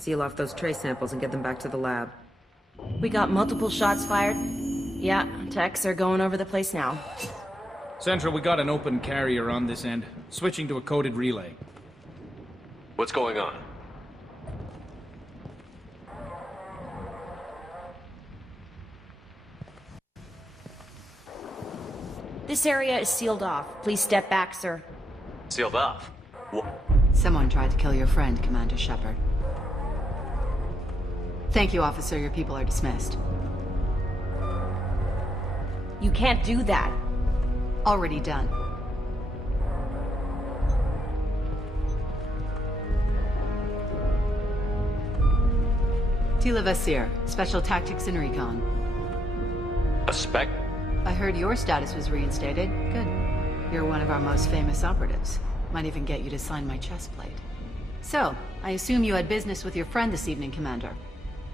Seal off those trace samples and get them back to the lab. We got multiple shots fired. Yeah, techs are going over the place now. Central, we got an open carrier on this end. Switching to a coded relay. What's going on? This area is sealed off. Please step back, sir. Sealed off? Someone tried to kill your friend, Commander Shepard. Thank you, officer. Your people are dismissed. You can't do that. Already done. Tila Vasir, Special Tactics and Recon. A spec? I heard your status was reinstated. Good. You're one of our most famous operatives. Might even get you to sign my chest plate. So, I assume you had business with your friend this evening, Commander.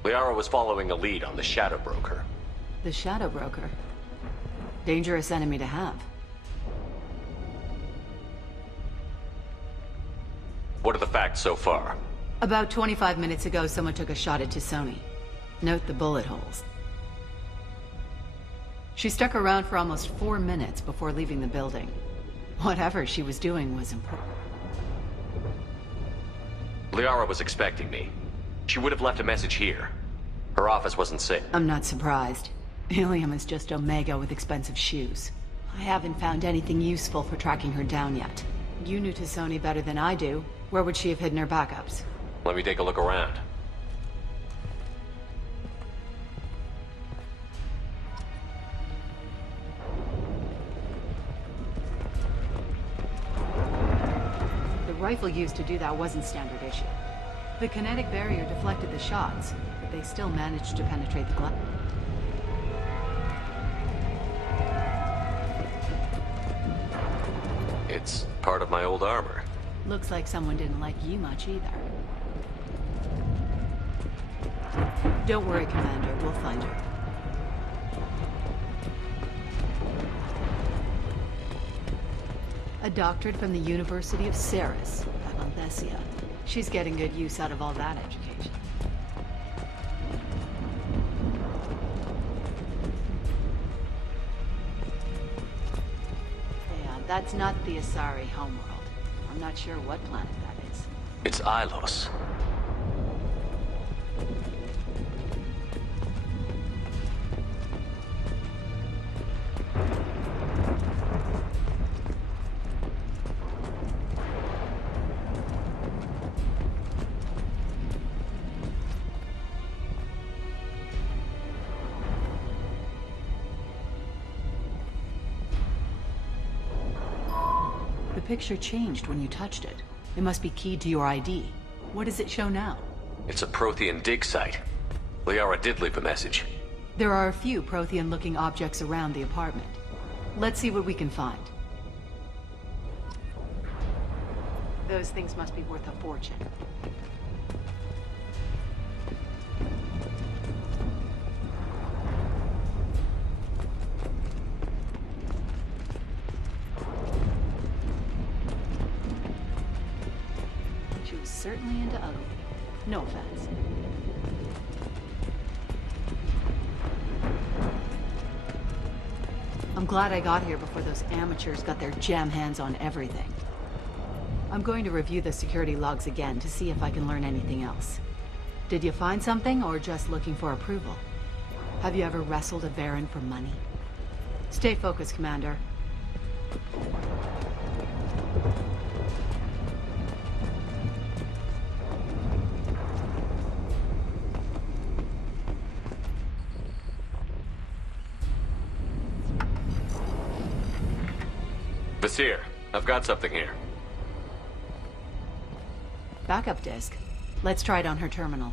Liara was following a lead on the Shadow Broker. The Shadow Broker? Dangerous enemy to have. What are the facts so far? About 25 minutes ago, someone took a shot at T'Soni. Note the bullet holes. She stuck around for almost 4 minutes before leaving the building. Whatever she was doing was important. Liara was expecting me. She would have left a message here. Her office wasn't safe. I'm not surprised. Helium is just Omega with expensive shoes. I haven't found anything useful for tracking her down yet. You knew T'Soni better than I do. Where would she have hidden her backups? Let me take a look around. The rifle used to do that wasn't standard issue. The kinetic barrier deflected the shots, but they still managed to penetrate the glass. It's part of my old armor. Looks like someone didn't like you much either. Don't worry, Commander. We'll find her. A doctorate from the University of Ceres, Avanthesia. She's getting good use out of all that education. Yeah, that's not the Asari homeworld. I'm not sure what planet that is. It's Ilos. The picture changed when you touched it. It must be keyed to your ID. What does it show now? It's a Prothean dig site. Liara did leave a message. There are a few Prothean-looking objects around the apartment. Let's see what we can find. Those things must be worth a fortune. She was certainly into ugly. No offense. I'm glad I got here before those amateurs got their jam hands on everything. I'm going to review the security logs again to see if I can learn anything else. Did you find something, or just looking for approval? Have you ever wrestled a Baron for money? Stay focused, Commander. Vasir, I've got something here. Backup disk. Let's try it on her terminal.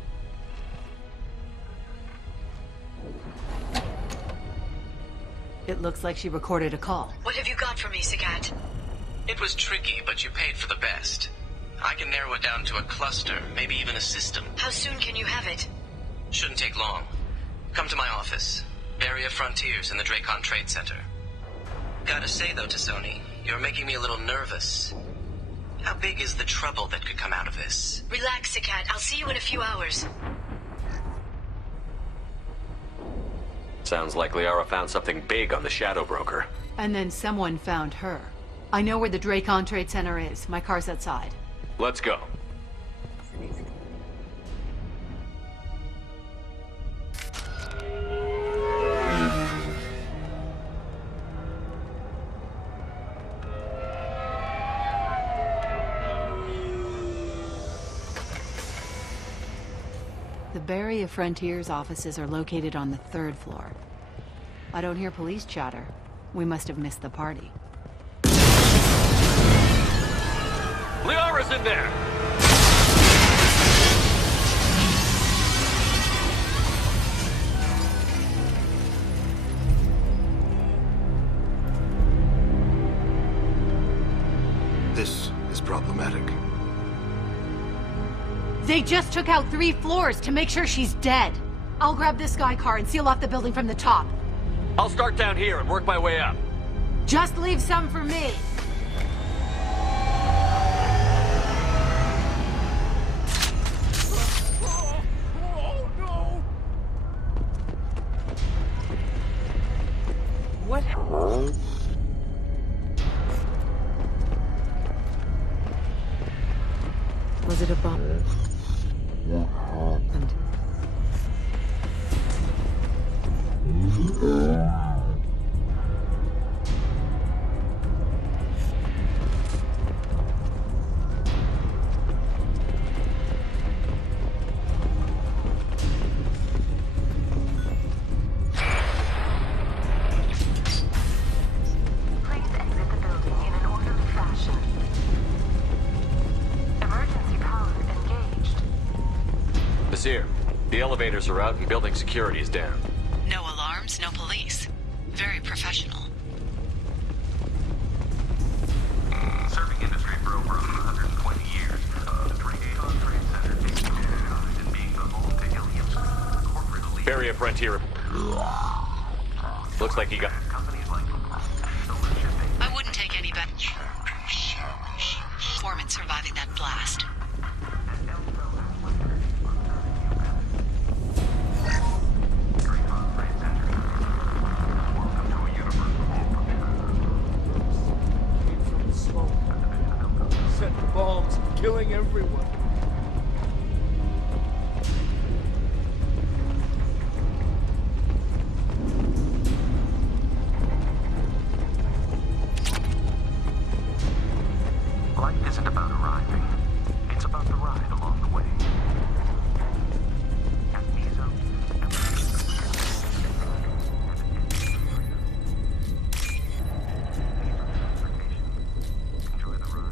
It looks like she recorded a call. What have you got for me, Sagat? It was tricky, but you paid for the best. I can narrow it down to a cluster, maybe even a system. How soon can you have it? Shouldn't take long. Come to my office. Area Frontiers in the Dracon Trade Center. Gotta say though, T'Soni, you're making me a little nervous. How big is the trouble that could come out of this? Relax, Sakat. I'll see you in a few hours. Sounds like Liara found something big on the Shadow Broker. And then someone found her. I know where the Dracon Trade Center is. My car's outside. Let's go. The Barrier Frontiers offices are located on the 3rd floor. I don't hear police chatter. We must have missed the party. Liara's in there! This is problematic. They just took out 3 floors to make sure she's dead. I'll grab this Sky car and seal off the building from the top. I'll start down here and work my way up. Just leave some for me. What? Was it a bomb? What happened? Please exit the building in an orderly fashion. Emergency power engaged. Basir, the elevators are out and building security is down. No alarms, no police. Very professional. Serving industry for over 120 years. The Dracon Trade Center taking pride in being the home to Ilium's corporate elite. Barrier Frontier. Looks like he got... Companies like Solar Shipping. I wouldn't take any bet. Foreman surviving that blast. Dracon Trade Center. Welcome to a universe From the smoke, setting bombs, killing everyone. Life isn't about arriving. It's about the ride along the way. At Mizo, enjoy the ride.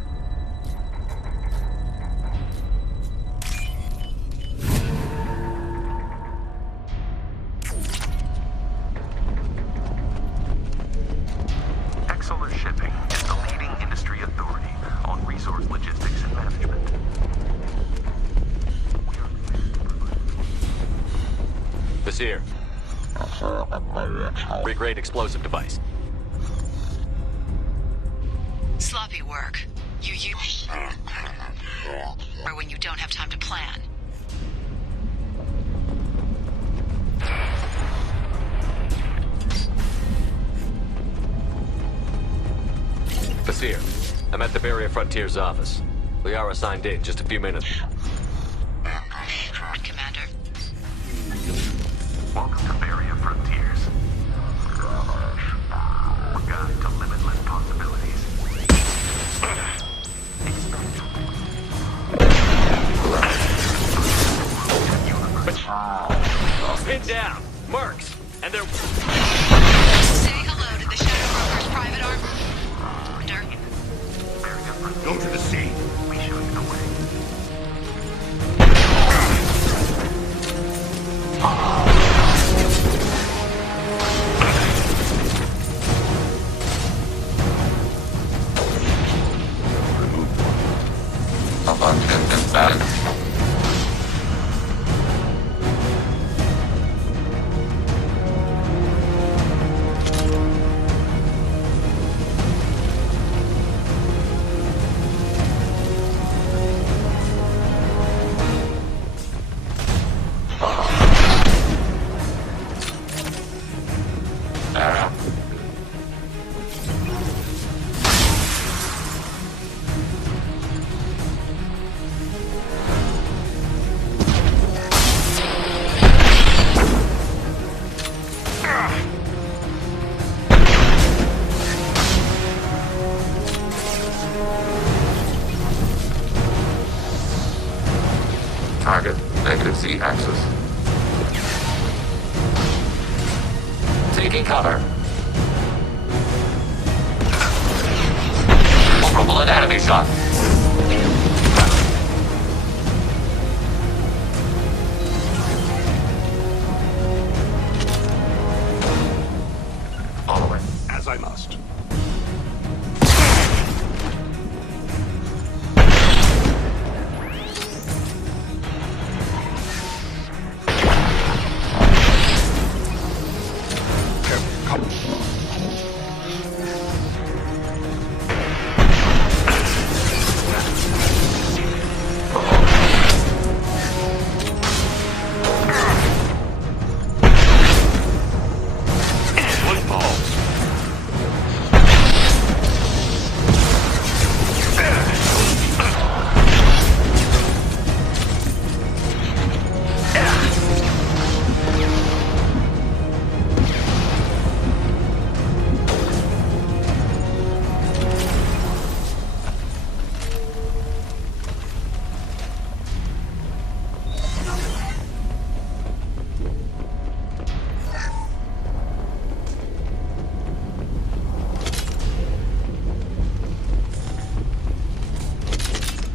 Solar Shipping is the leading industry authority on resource logistics and management. Basir. Regrade explosive device. Sloppy work. You or when you don't have time to plan. Basir, I'm at the Barrier Frontier's office. Liara signed in just a few minutes. Commander. Welcome to Barrier Frontiers. A guide to limitless possibilities. Pinned down. Mercs. And they're... Say hello to the Shadow Broker's private arm. Go to the sea. We show you the way. Taking cover. Vulnerable at enemy shot. Follow it. As I must.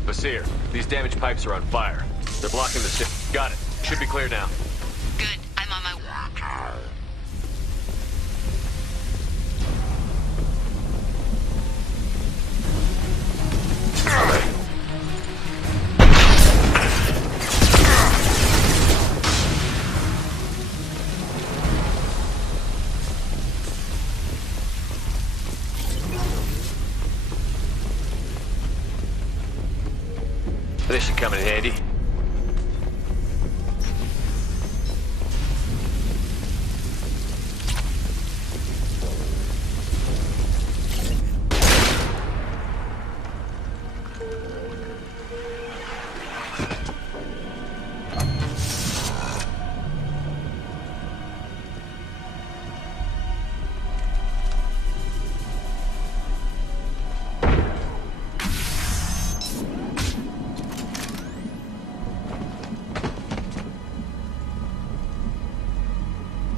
Basir, these damaged pipes are on fire. They're blocking the ship. Got it. Should be clear now. Good. I'm on my way. This should come in handy.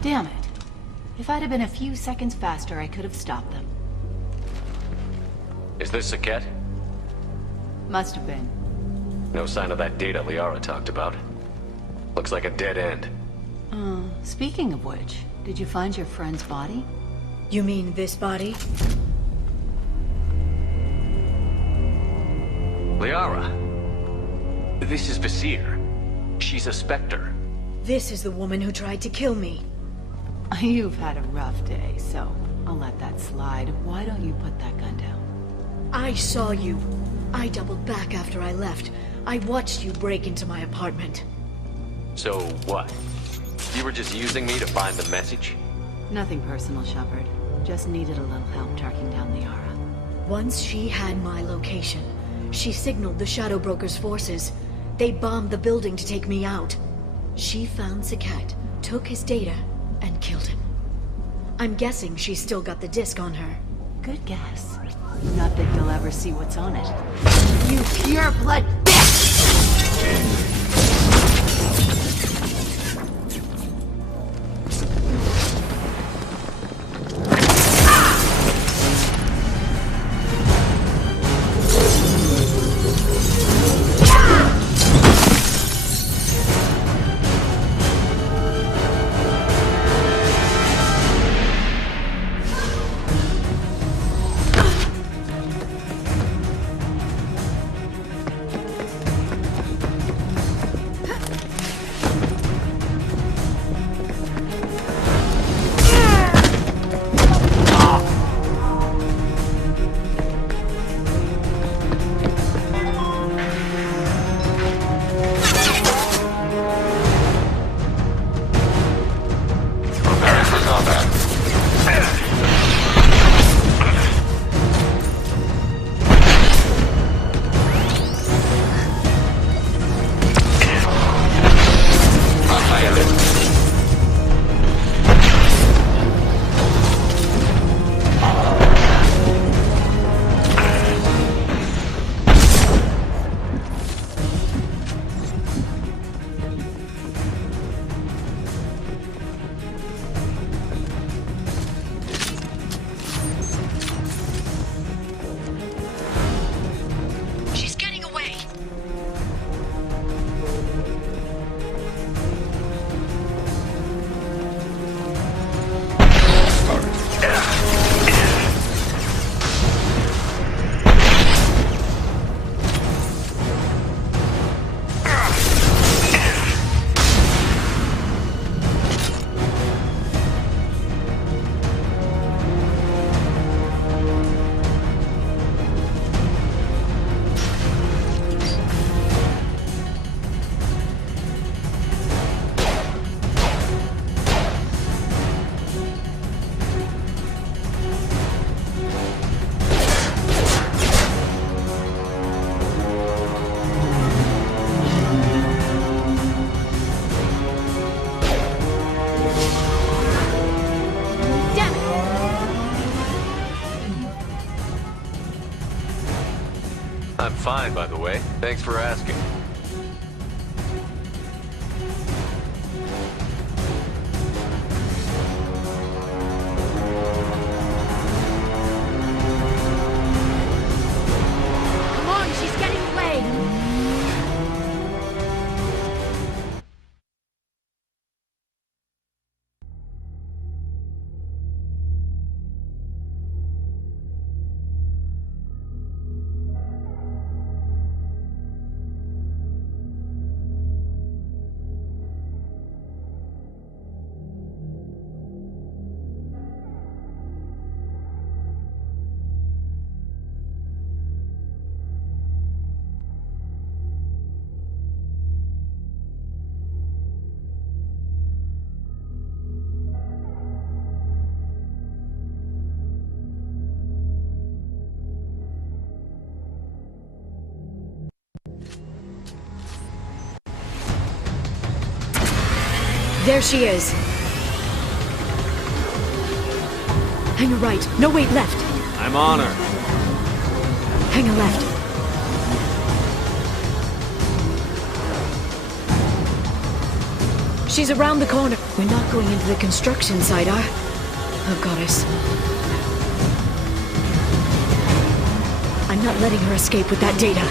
Damn it. If I'd have been a few seconds faster, I could have stopped them. Is this Saket? Must have been. No sign of that data Liara talked about. Looks like a dead end. Speaking of which, did you find your friend's body? You mean this body? Liara! This is Basir. She's a Spectre. This is the woman who tried to kill me. You've had a rough day, so I'll let that slide. Why don't you put that gun down? I saw you. I doubled back after I left. I watched you break into my apartment. So what? You were just using me to find the message? Nothing personal, Shepard. Just needed a little help tracking down Liara. Once she had my location, she signaled the Shadow Broker's forces. They bombed the building to take me out. She found Saket, took his data, and killed him. I'm guessing she's still got the disc on her. Good guess. Not that you'll ever see what's on it. You pure-blood bitch! Fine, by the way. Thanks for asking. Come on, she's getting away! There she is. Hang a right. No, wait, left. I'm on her. Hang a left. She's around the corner. We're not going into the construction site, Oh, goddess. I'm not letting her escape with that data.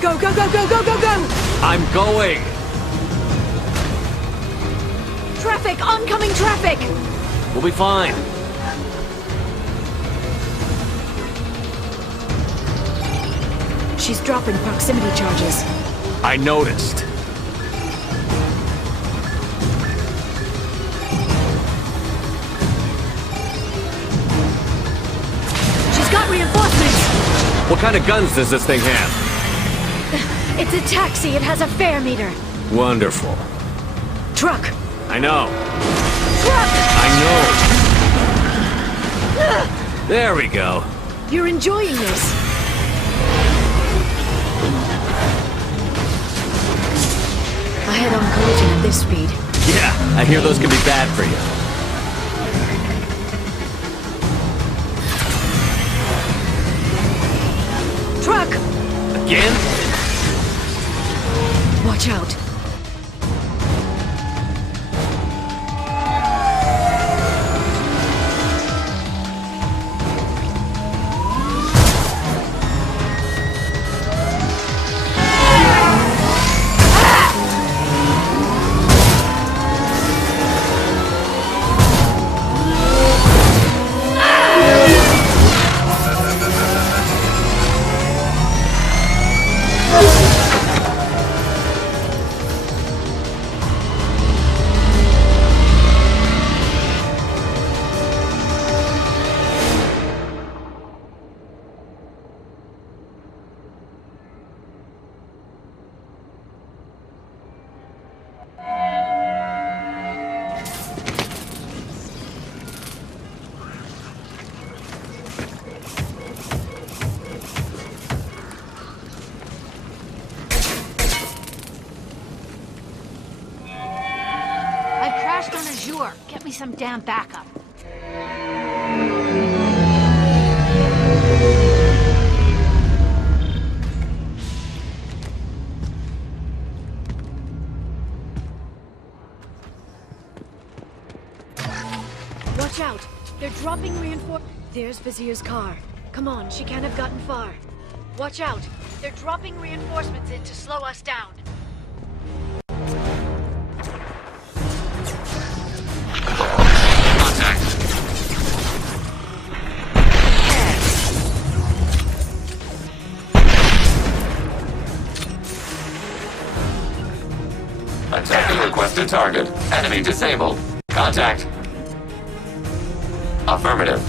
Go, go, go, go, go, go, go! I'm going! Traffic! Oncoming traffic! We'll be fine. She's dropping proximity charges. I noticed. She's got reinforcements! What kind of guns does this thing have? It's a taxi. It has a fare meter. Wonderful. Truck. I know. Truck! I know. There we go. You're enjoying this. A head-on collision at this speed. Yeah, I hear those can be bad for you. Truck! Again? Watch out. Get me some damn backup. Watch out! They're dropping reinforcements. There's Vizier's car. Come on, she can't have gotten far. Watch out! They're dropping reinforcements in to slow us down. Attacking requested target. Enemy disabled. Contact. Affirmative.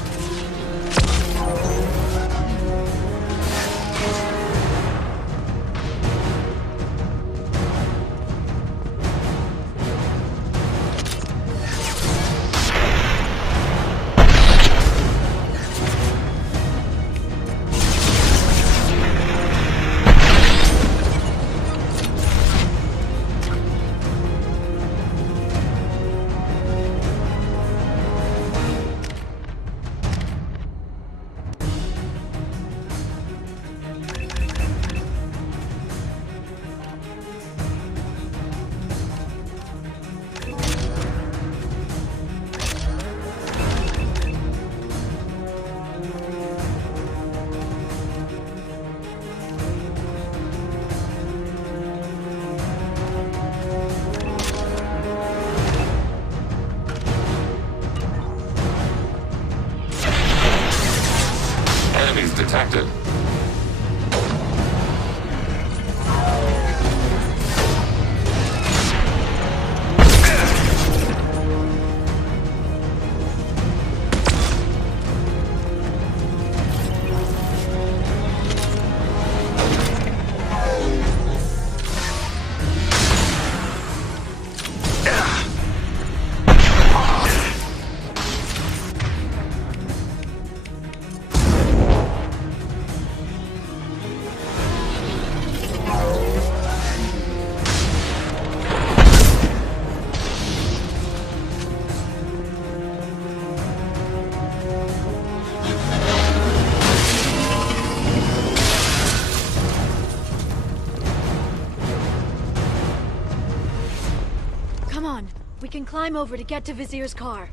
Come on, we can climb over to get to Vizier's car.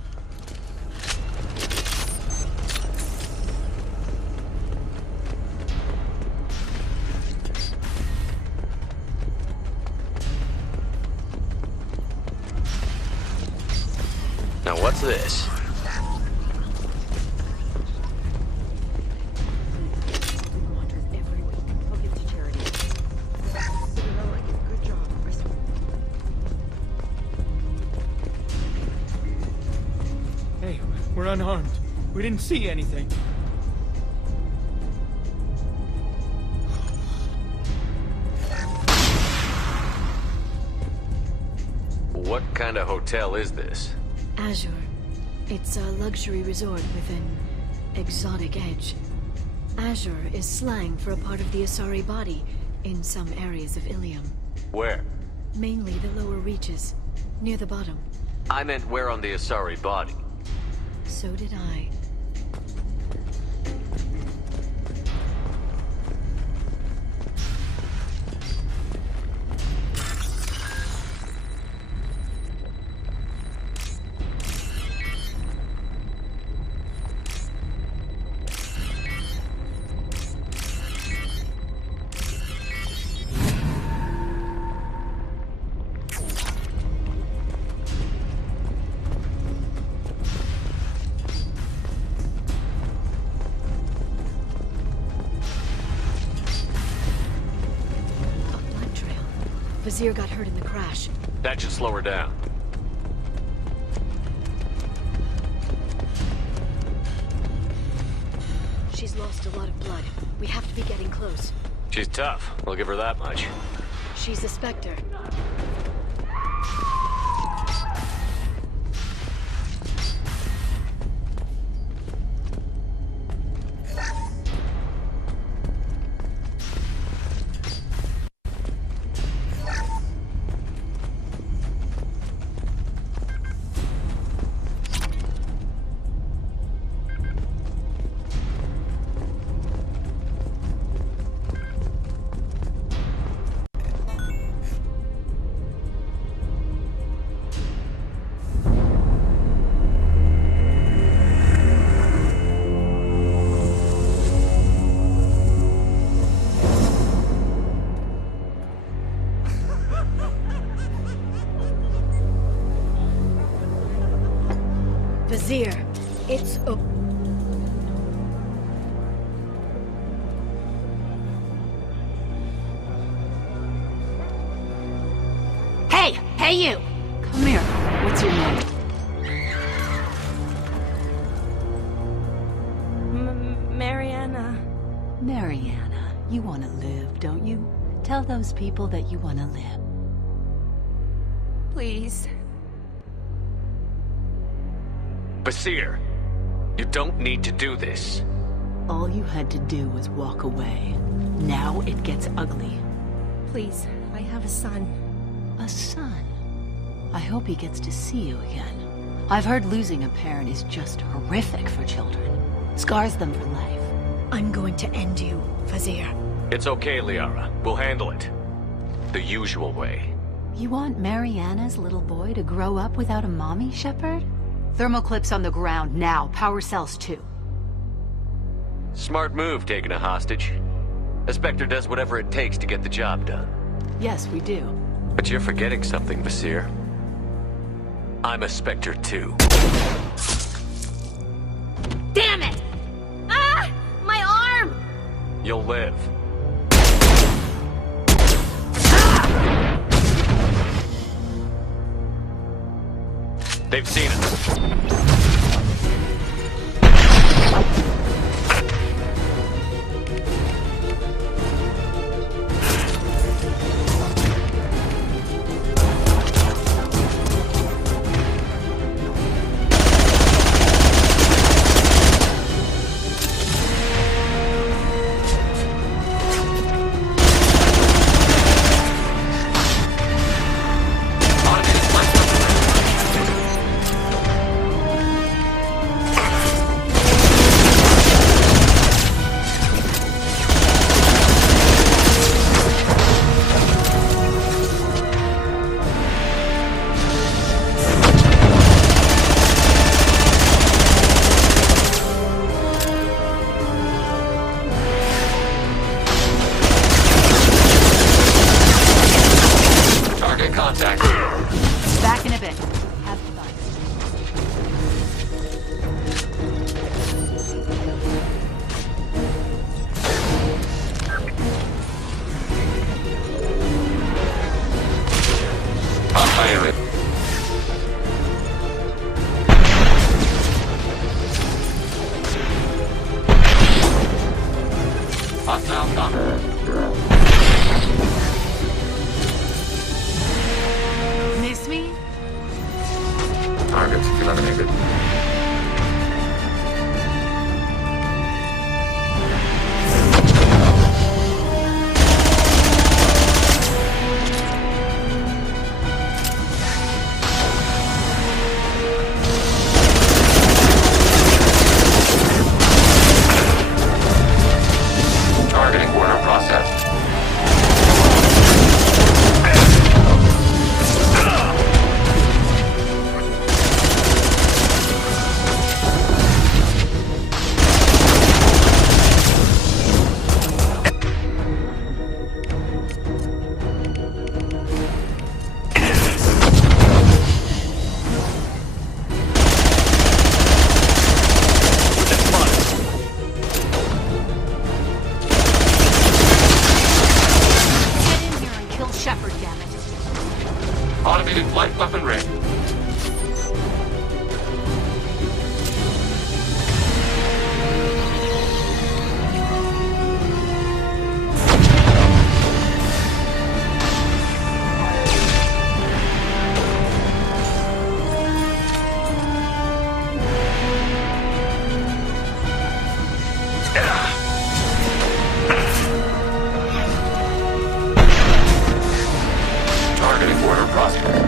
Now what's this? Hey, we're unarmed. We didn't see anything. What kind of hotel is this? Azure. It's a luxury resort with an exotic edge. Azure is slang for a part of the Asari body in some areas of Ilium. Where? Mainly the lower reaches, near the bottom. I meant where on the Asari body. So did I. Vizier got hurt in the crash. That should slow her down. She's lost a lot of blood. We have to be getting close. She's tough. I'll give her that much. She's a Spectre. Vizier, it's a... Hey you! Come here. What's your name? Mariana. Mariana. You want to live, don't you? Tell those people that you want to live. Please. Basir, you don't need to do this. All you had to do was walk away. Now it gets ugly. Please, I have a son. A son? I hope he gets to see you again. I've heard losing a parent is just horrific for children. Scars them for life. I'm going to end you, Vizier. It's okay, Liara. We'll handle it. The usual way. You want Mariana's little boy to grow up without a mommy, Shepard? Thermal clips on the ground now. Power cells too. Smart move, taking a hostage. A Spectre does whatever it takes to get the job done. Yes, we do. But you're forgetting something, Basir. I'm a Spectre too. Damn it! Ah! My arm! You'll live. They've seen us. Target contact. Back in a bit. Have fun. Fire it. Hostile contact. Miss me? Target eliminated. Targeting order processed. Automated flight weapon ready. Targeting border prospect.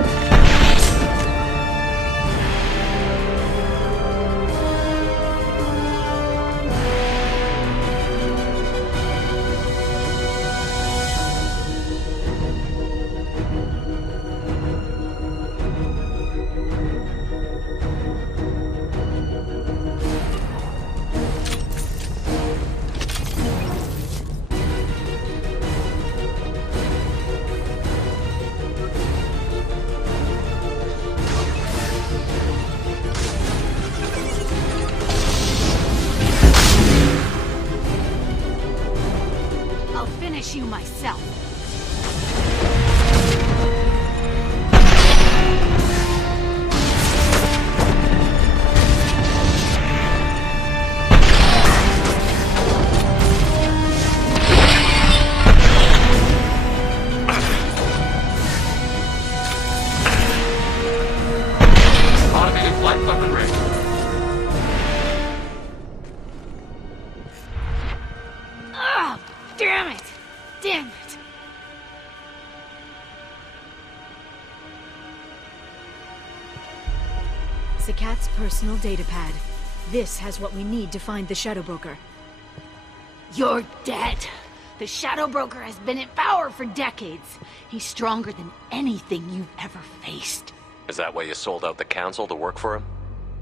I'll finish you myself. Automated flight weapon ready. Ah, damn it! Damn it! Sakat's personal data pad. This has what we need to find the Shadow Broker. You're dead. The Shadow Broker has been in power for decades. He's stronger than anything you've ever faced. Is that why you sold out the council to work for him?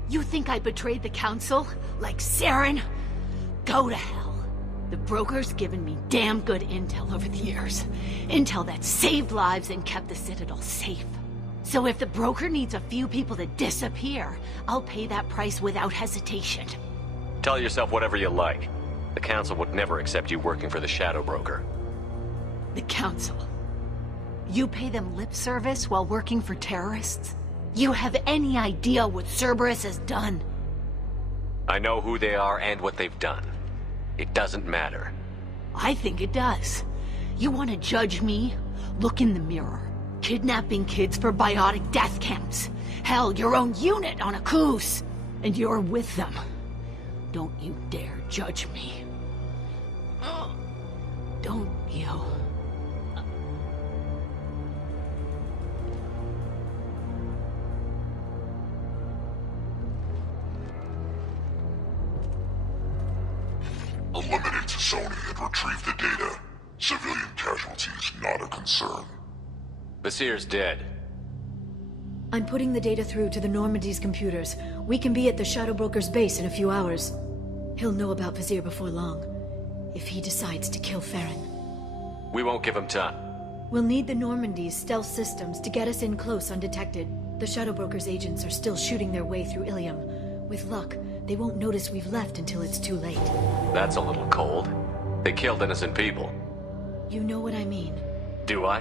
You think I betrayed the Council? Like Saren? Go to hell. The Broker's given me damn good intel over the years. Intel that saved lives and kept the Citadel safe. So if the Broker needs a few people to disappear, I'll pay that price without hesitation. Tell yourself whatever you like. The council would never accept you working for the Shadow Broker. The Council. You pay them lip service while working for terrorists? You have any idea what Cerberus has done? I know who they are and what they've done. It doesn't matter. I think it does. You want to judge me? Look in the mirror. Kidnapping kids for biotic death camps. Hell, your own unit on a cruise. And you're with them. Don't you dare judge me. Don't you? Eliminate Sony and retrieve the data. Civilian casualties not a concern. Basir's dead. I'm putting the data through to the Normandy's computers. We can be at the Shadow Broker's base in a few hours. He'll know about Basir before long, if he decides to kill Farron. We won't give him time. We'll need the Normandy's stealth systems to get us in close undetected. The Shadow Broker's agents are still shooting their way through Ilium. With luck, they won't notice we've left until it's too late. That's a little cold. They killed innocent people. You know what I mean. Do I?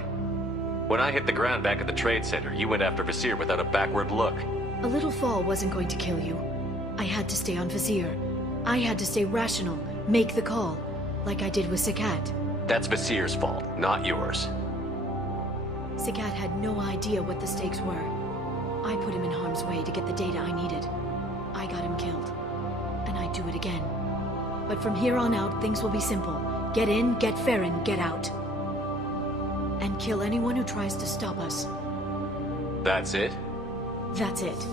When I hit the ground back at the trade center, you went after Vizier without a backward look. A little fall wasn't going to kill you. I had to stay on Vizier. I had to stay rational, make the call, like I did with Sakat. That's Vizier's fault, not yours. Sakat had no idea what the stakes were. I put him in harm's way to get the data I needed. I got him killed. And I'd do it again. But from here on out, things will be simple. Get in, get Farron, get out. And kill anyone who tries to stop us. That's it? That's it.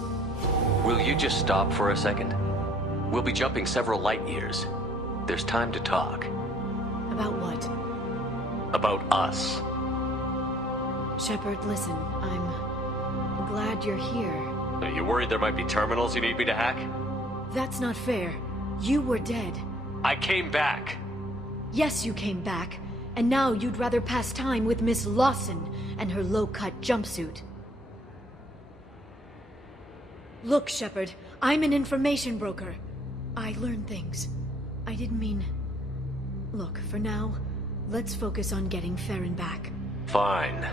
Will you just stop for a second? We'll be jumping several light years. There's time to talk. About what? About us. Shepard, listen, I'm glad you're here. Are you worried there might be terminals you need me to hack? That's not fair. You were dead. I came back. Yes, you came back. And now you'd rather pass time with Miss Lawson and her low-cut jumpsuit. Look, Shepard, I'm an information broker. I learn things. I didn't mean... Look, for now, let's focus on getting Farron back. Fine.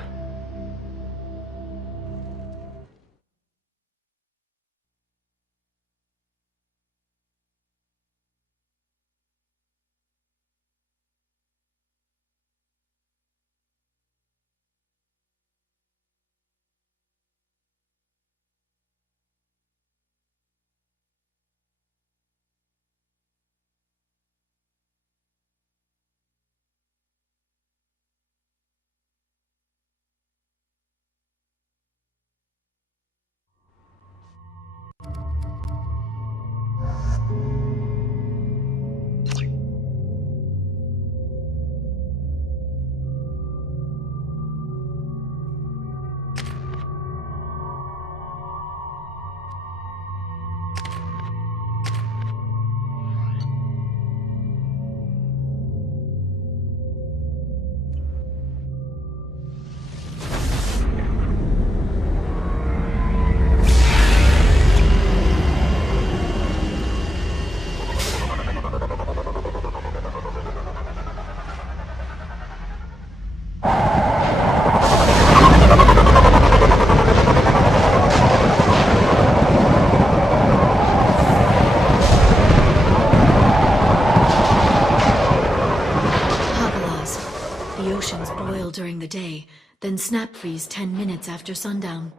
During the day, then snap freeze 10 minutes after sundown.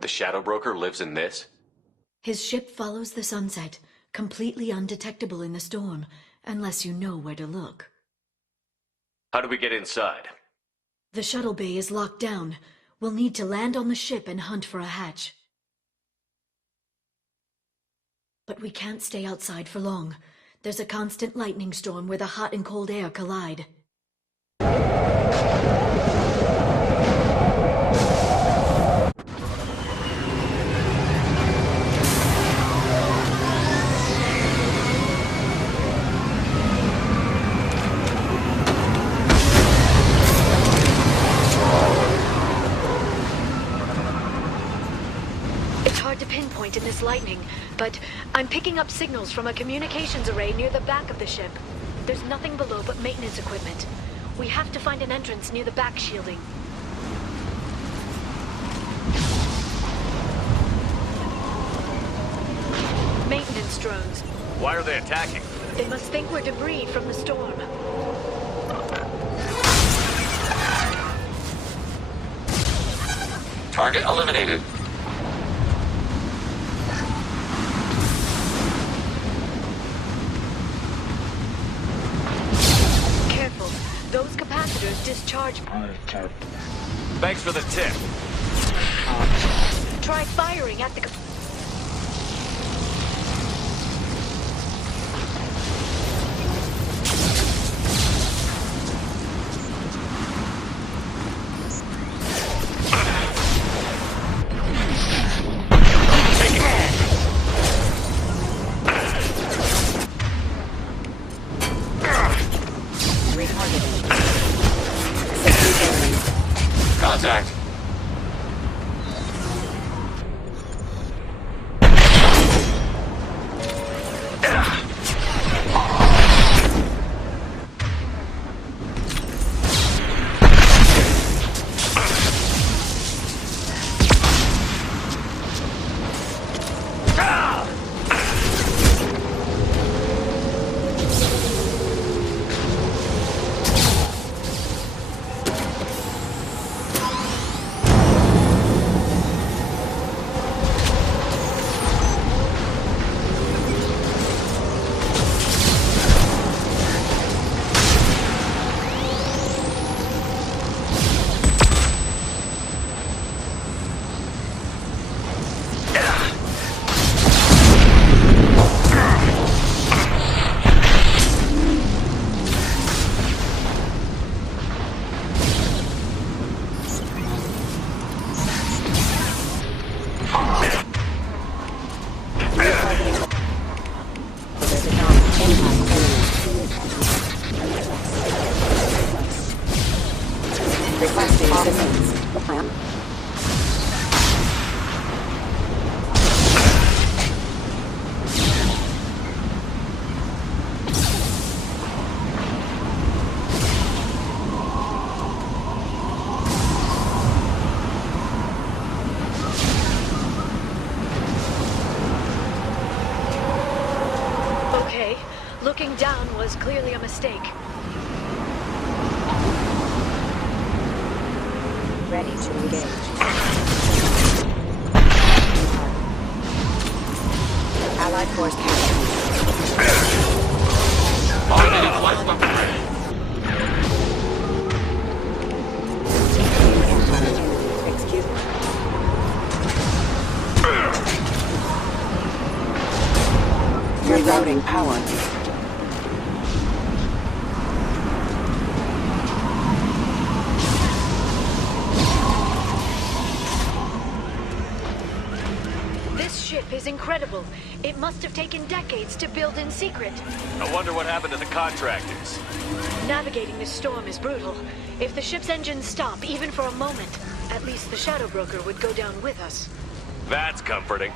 The Shadow Broker lives in this? His ship follows the sunset, completely undetectable in the storm, unless you know where to look. How do we get inside? The shuttle bay is locked down. We'll need to land on the ship and hunt for a hatch. But we can't stay outside for long. There's a constant lightning storm where the hot and cold air collide. It's hard to pinpoint in this lightning, but I'm picking up signals from a communications array near the back of the ship. There's nothing below but maintenance equipment. We have to find an entrance near the back shielding. Maintenance drones. Why are they attacking? They must think we're debris from the storm. Target eliminated. Careful. Those capacitors discharge... Thanks for the tip. Try firing at the... down was clearly a mistake. Ready to engage. Allied force captured. Automated light weapon ready. Excuse me. Rerouting power. This ship is incredible. It must have taken decades to build in secret. I wonder what happened to the contractors. Navigating this storm is brutal. If the ship's engines stop, even for a moment, at least the Shadow Broker would go down with us. That's comforting.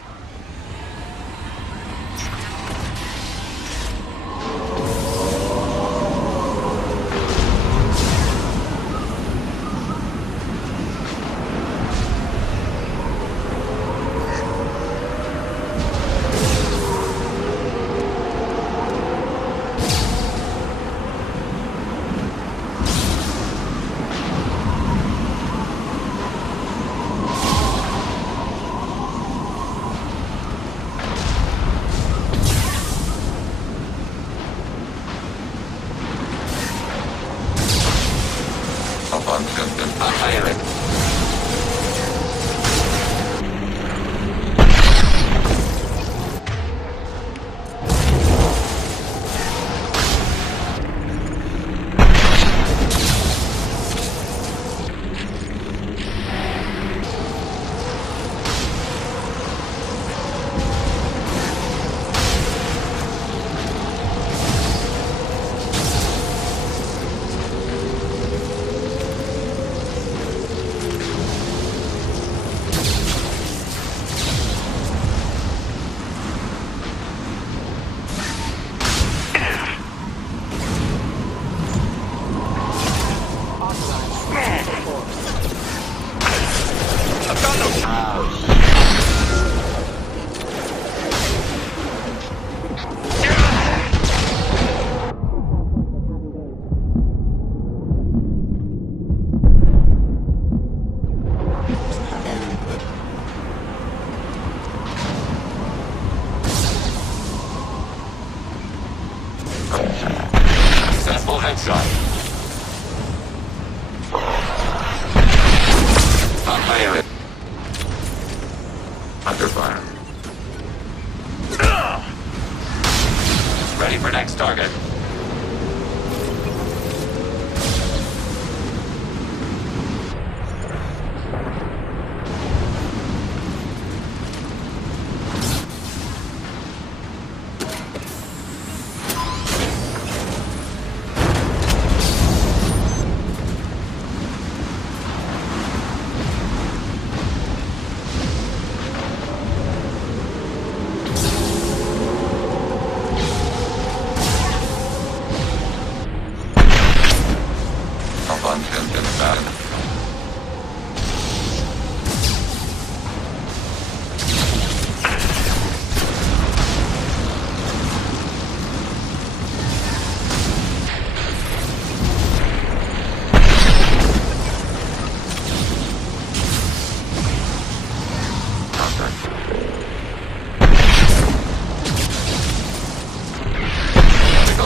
Successful headshot. Fire. Under fire. Ready for next target.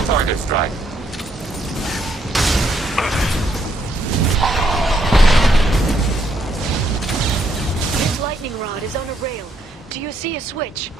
Target strike. This lightning rod is on a rail. Do you see a switch?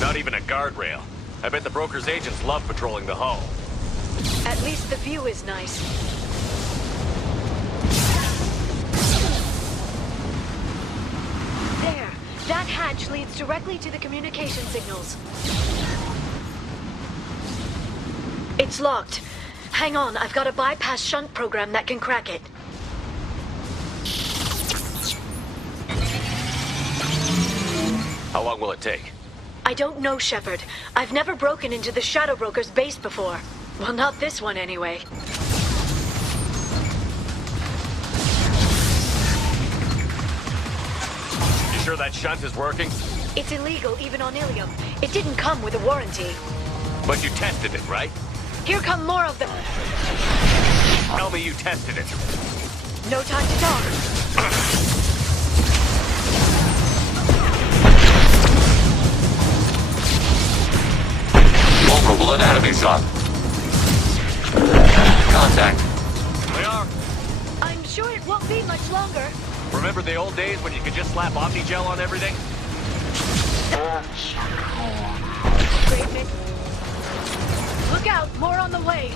Not even a guardrail. I bet the broker's agents love patrolling the hull. At least the view is nice. There. That hatch leads directly to the communication signals. It's locked. Hang on, I've got a bypass shunt program that can crack it. How long will it take? I don't know, Shepard. I've never broken into the Shadow Broker's base before. Well, not this one anyway. You sure that shunt is working? It's illegal even on Ilium. It didn't come with a warranty. But you tested it, right? Here come more of them. Tell me you tested it. No time to talk. Vulnerable anatomy shot. Contact. They are. I'm sure it won't be much longer. Remember the old days when you could just slap Omnigel on everything? Great mix. Look out, more on the way.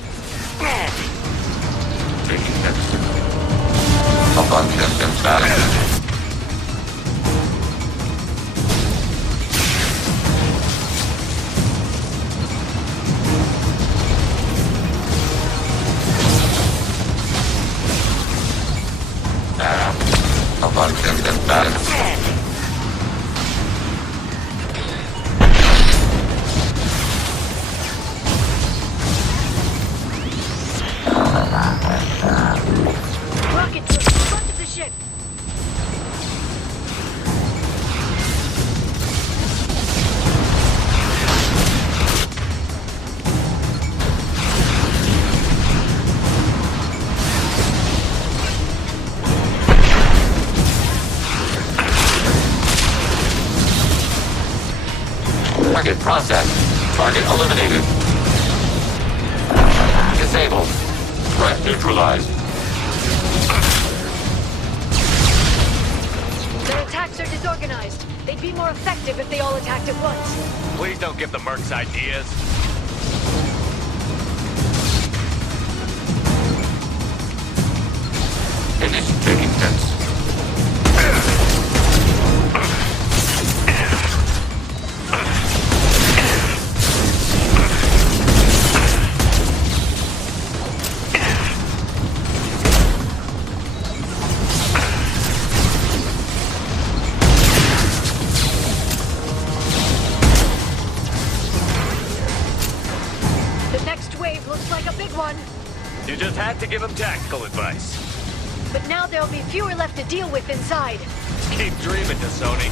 Taking next. Abundant and balanced. Abundant and balanced. Rocket to the front of the ship. Target processed. Target eliminated. Disabled. Threat neutralized. Their attacks are disorganized. They'd be more effective if they all attacked at once. Please don't give the mercs ideas. Initiating fence. The next wave looks like a big one. You just had to give him tactical advice. But now there'll be fewer left to deal with inside. Keep dreaming, Sony.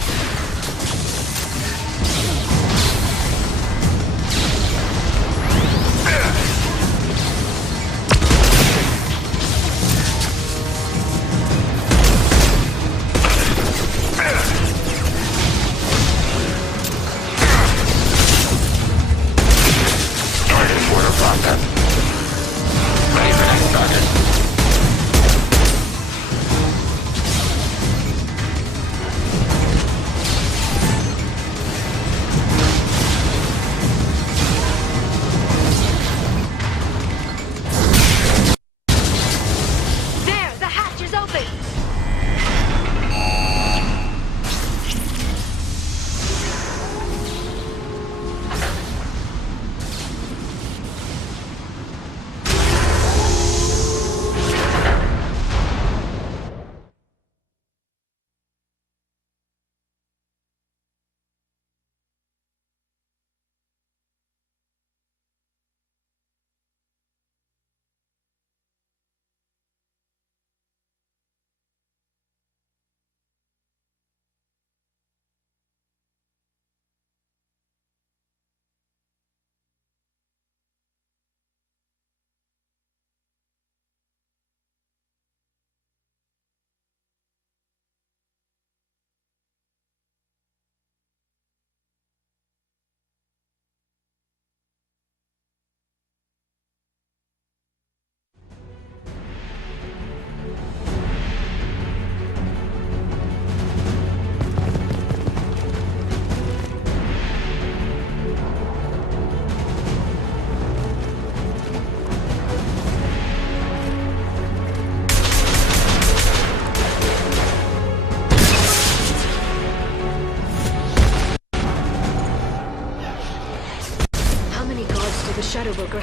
Shadow Broker.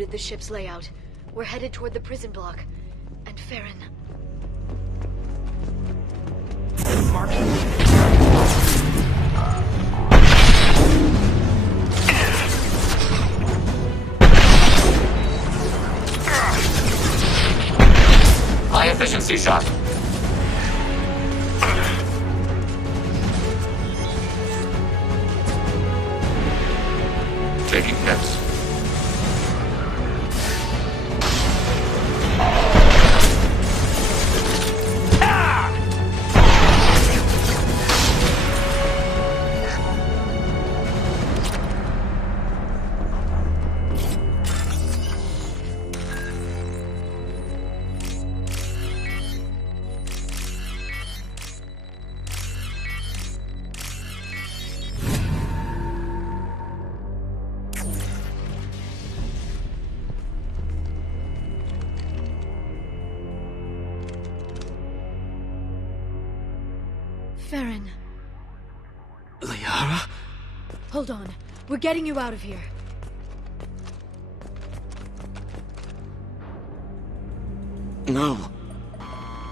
downloaded the ship's layout. We're headed toward the prison block. And Farron. High efficiency shot. Taking hits. Farron. Liara? Hold on. We're getting you out of here. No.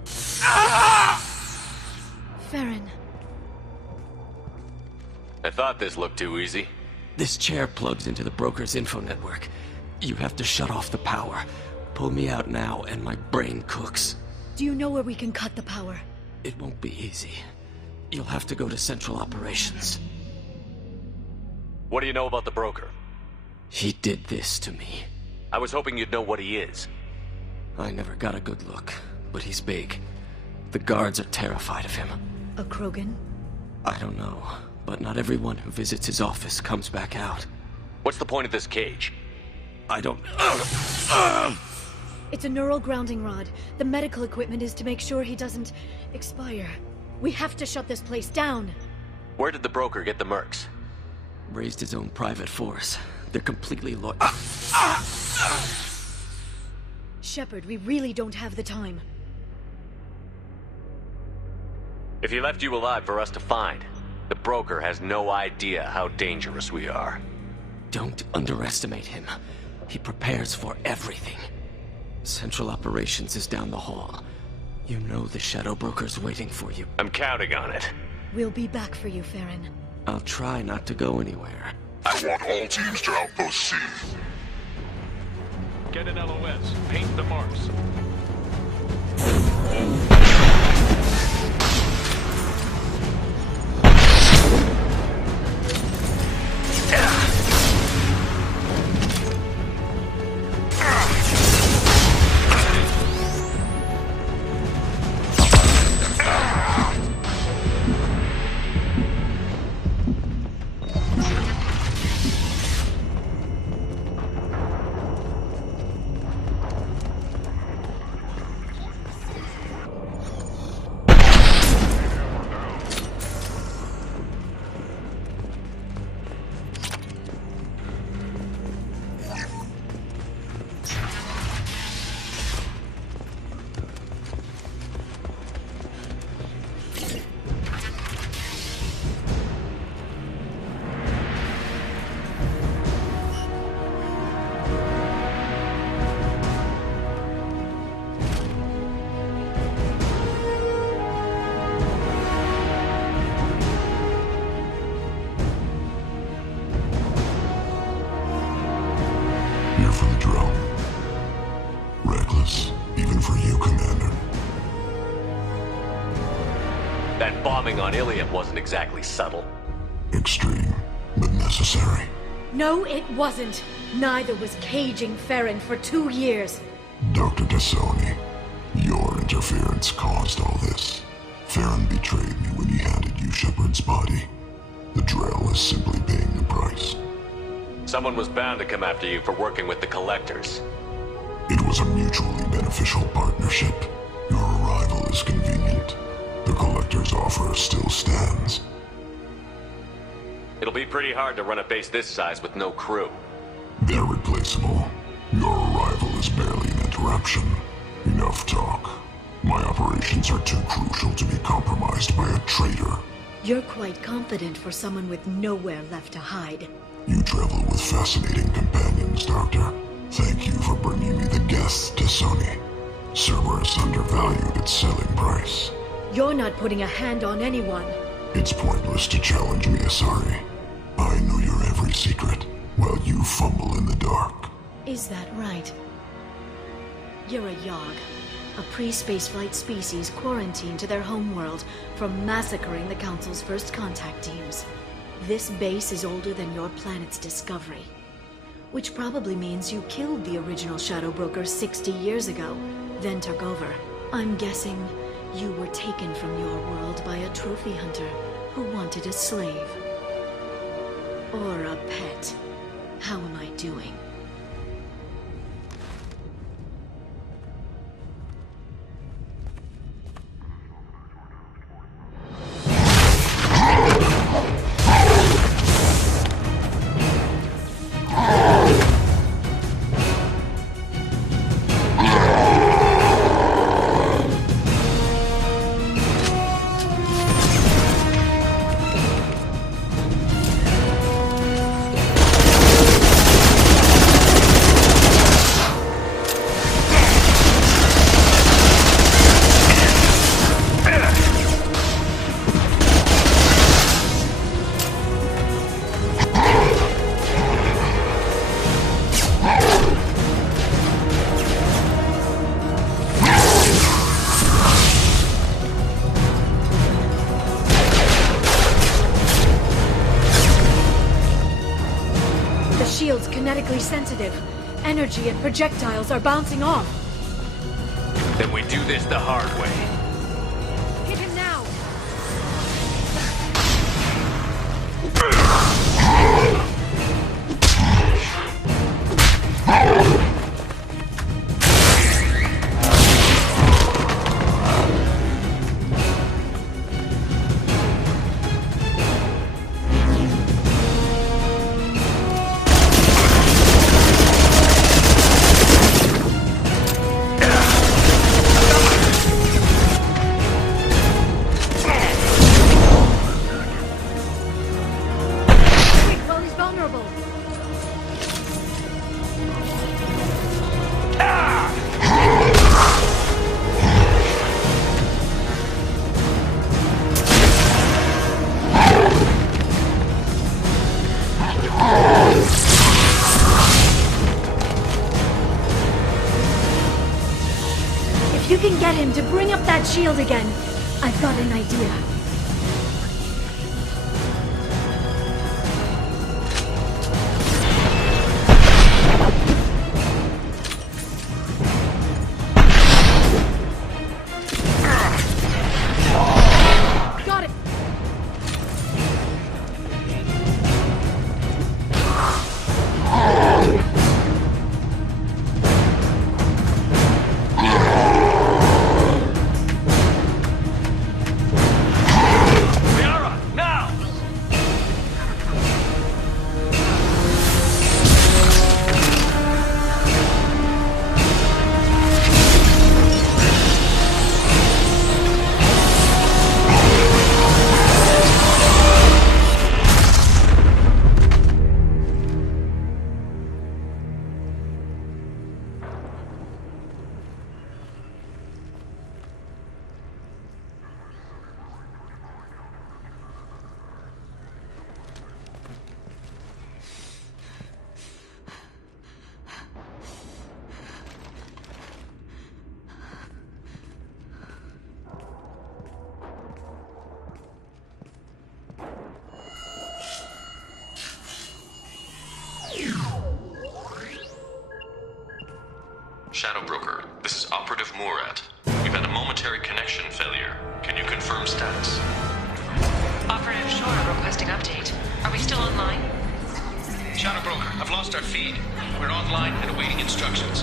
Farron. I thought this looked too easy. This chair plugs into the broker's info network. You have to shut off the power. Pull me out now and my brain cooks. Do you know where we can cut the power? It won't be easy. You'll have to go to Central Operations. What do you know about the broker? He did this to me. I was hoping you'd know what he is. I never got a good look, but he's big. The guards are terrified of him. A Krogan? I don't know, but not everyone who visits his office comes back out. What's the point of this cage? I don't... It's a neural grounding rod. The medical equipment is to make sure he doesn't expire. We have to shut this place down. Where did the broker get the mercs? Raised his own private force. They're completely loyal. Shepard, we really don't have the time. If he left you alive for us to find, the broker has no idea how dangerous we are. Don't underestimate him. He prepares for everything. Central Operations is down the hall. You know the Shadow Broker's waiting for you. I'm counting on it. We'll be back for you, Farron. I'll try not to go anywhere. I want all teams to Outpost C. Get an LOS. Paint the marks. Here for the drone. Reckless, even for you, Commander. That bombing on Ilium wasn't exactly subtle. Extreme, but necessary. No, it wasn't. Neither was caging Farron for 2 years. Dr. Tassoni, your interference caused all this. Farron betrayed me when he handed you Shepard's body. The Drell is simply paying the price. Someone was bound to come after you for working with the Collectors. It was a mutually beneficial partnership. Your arrival is convenient. The Collector's offer still stands. It'll be pretty hard to run a base this size with no crew. They're replaceable. Your arrival is barely an interruption. Enough talk. My operations are too crucial to be compromised by a traitor. You're quite confident for someone with nowhere left to hide. You travel with fascinating companions, Doctor. Thank you for bringing me the guests to Sony. Cerberus undervalued its selling price. You're not putting a hand on anyone. It's pointless to challenge me, Asari. I know your every secret, while you fumble in the dark. Is that right? You're a Yogg, a pre-spaceflight species quarantined to their homeworld from massacring the Council's first contact teams. This base is older than your planet's discovery, which probably means you killed the original Shadow Broker 60 years ago, then took over. I'm guessing you were taken from your world by a trophy hunter who wanted a slave. Or a pet. How am I doing? Shield's kinetically sensitive. Energy and projectiles are bouncing off. Then we do this the hard way. Hit him now! If you can get him to bring up that shield again, I've got an idea. Got it! Shadow Broker, this is Operative Murat. We've had a momentary connection failure. Can you confirm status? Operative Shore requesting update. Are we still online? Shadow Broker, I've lost our feed. We're online and awaiting instructions.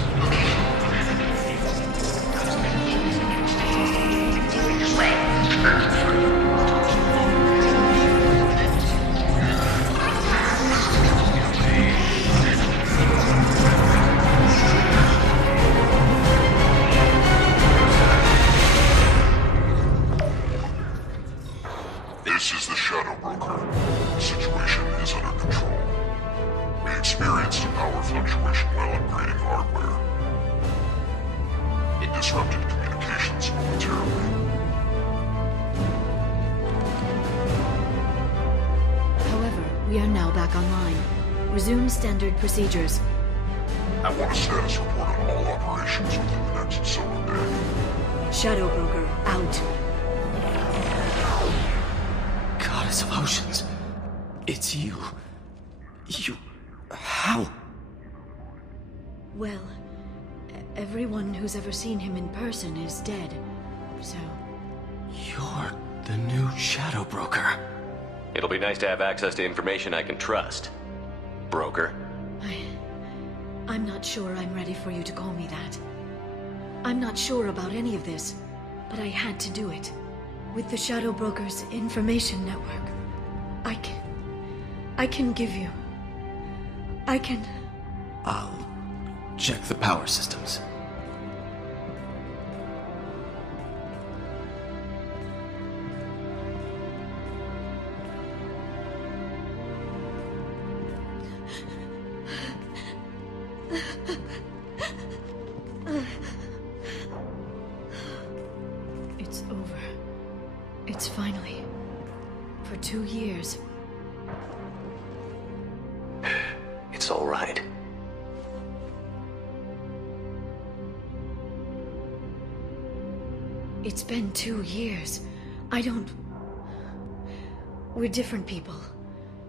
This is the Shadow Broker. The situation is under control. We experienced a power fluctuation while upgrading hardware. It disrupted communications momentarily. However, we are now back online. Resume standard procedures. I want a status report on all operations within the next solar day. Shadow Broker, out. Goddess of Oceans. It's you. How? Well, everyone who's ever seen him in person is dead, so... You're the new Shadow Broker. It'll be nice to have access to information I can trust. Broker. I'm not sure I'm ready for you to call me that. I'm not sure about any of this, but I had to do it. With the Shadow Broker's information network, I can give you... I'll check the power systems. It's over. It's finally... For 2 years. It's all right. It's been 2 years. I don't... We're different people.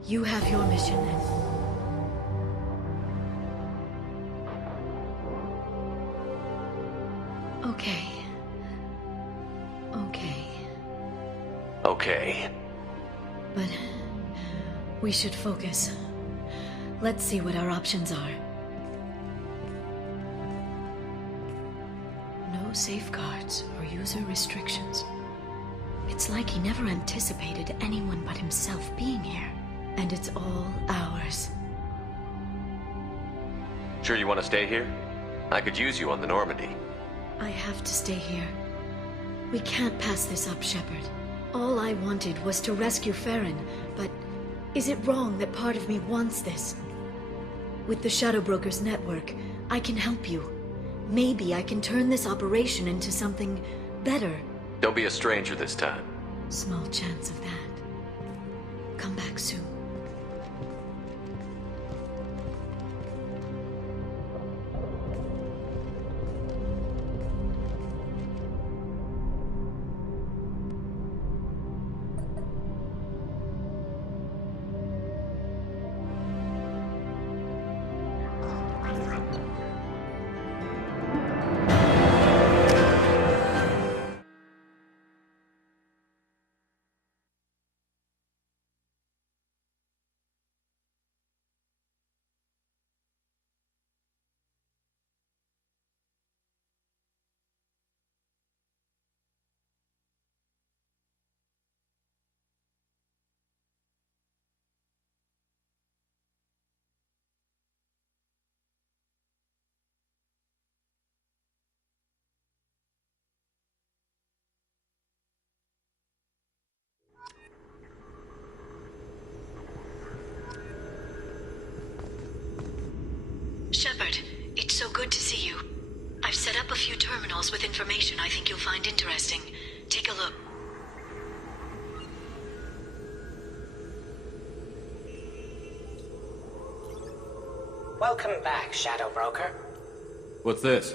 You have your mission and... Okay. Okay. But... we should focus. Let's see what our options are. No safeguards or user restrictions. It's like he never anticipated anyone but himself being here. And it's all ours. Sure you want to stay here? I could use you on the Normandy. I have to stay here. We can't pass this up, Shepard. All I wanted was to rescue Farron, but is it wrong that part of me wants this? With the Shadow Broker's network, I can help you. Maybe I can turn this operation into something better. Don't be a stranger this time. Small chance of that. Come back soon. Shepard, it's so good to see you. I've set up a few terminals with information I think you'll find interesting. Take a look. Welcome back, Shadow Broker. What's this?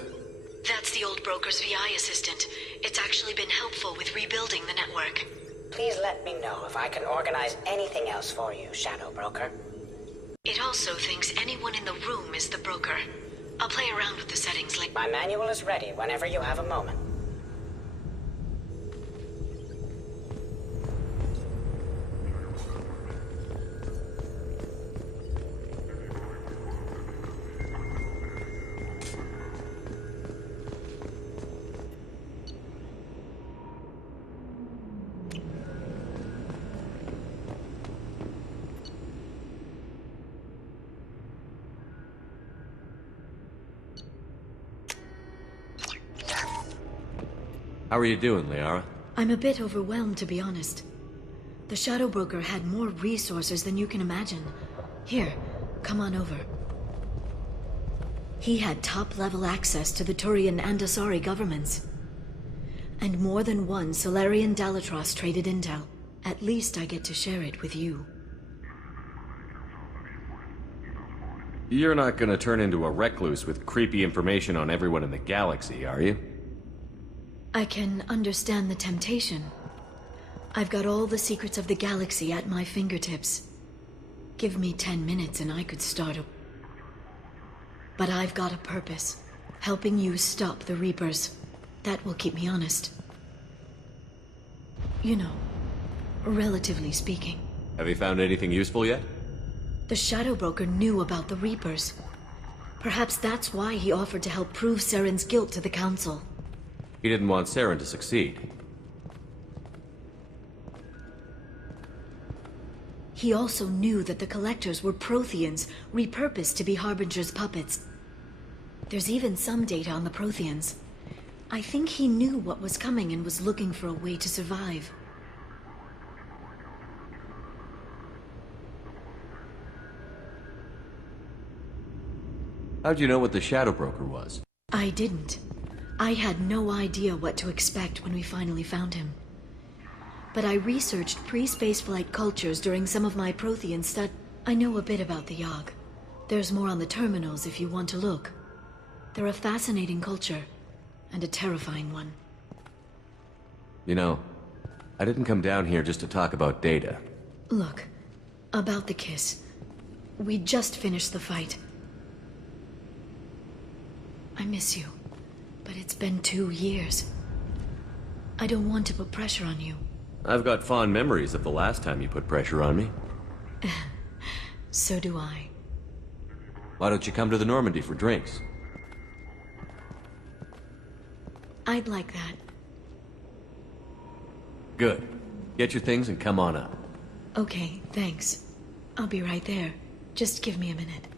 That's the old broker's VI assistant. It's actually been helpful with rebuilding the network. Please let me know if I can organize anything else for you, Shadow Broker. It also thinks anyone in the room is the broker. I'll play around with the settings like... My manual is ready whenever you have a moment. How are you doing, Liara? I'm a bit overwhelmed, to be honest. The Shadow Broker had more resources than you can imagine. Here, Come on over. He had top-level access to the Turian and Asari governments. And more than one Solarian Dalatros traded intel. At least I get to share it with you. You're not gonna turn into a recluse with creepy information on everyone in the galaxy, are you? I can understand the temptation. I've got all the secrets of the galaxy at my fingertips. Give me 10 minutes and I could start a... But I've got a purpose. Helping you stop the Reapers. That will keep me honest. You know, relatively speaking. Have you found anything useful yet? The Shadow Broker knew about the Reapers. Perhaps that's why he offered to help prove Saren's guilt to the Council. He didn't want Saren to succeed. He also knew that the Collectors were Protheans, repurposed to be Harbinger's puppets. There's even some data on the Protheans. I think he knew what was coming and was looking for a way to survive. How'd you know what the Shadow Broker was? I didn't. I had no idea what to expect when we finally found him. But I researched pre-spaceflight cultures during some of my Prothean I know a bit about the Yogg. There's more on the terminals if you want to look. They're a fascinating culture, and a terrifying one. You know, I didn't come down here just to talk about data. Look, about the kiss. We just finished the fight. I miss you, but it's been 2 years. I don't want to put pressure on you. I've got fond memories of the last time you put pressure on me. So do I. Why don't you come to the Normandy for drinks? I'd like that. Good. Get your things and come on up. Okay, thanks. I'll be right there. Just give me a minute.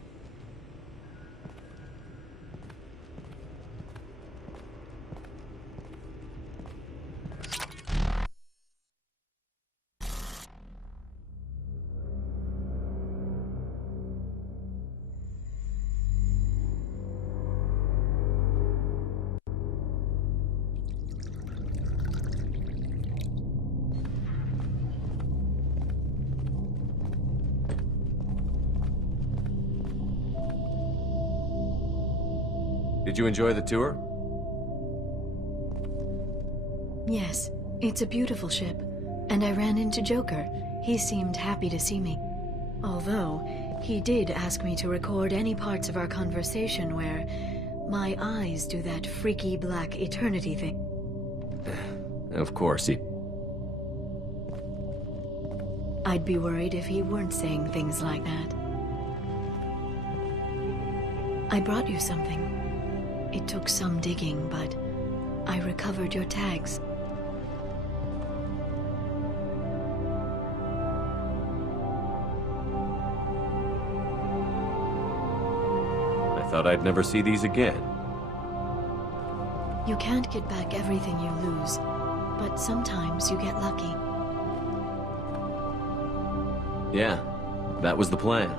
Did you enjoy the tour? Yes, it's a beautiful ship. And I ran into Joker. He seemed happy to see me. Although, he did ask me to record any parts of our conversation where my eyes do that freaky black eternity thing. Of course, I'd be worried if he weren't saying things like that. I brought you something. It took some digging, but I recovered your tags. I thought I'd never see these again. You can't get back everything you lose, but sometimes you get lucky. Yeah, that was the plan.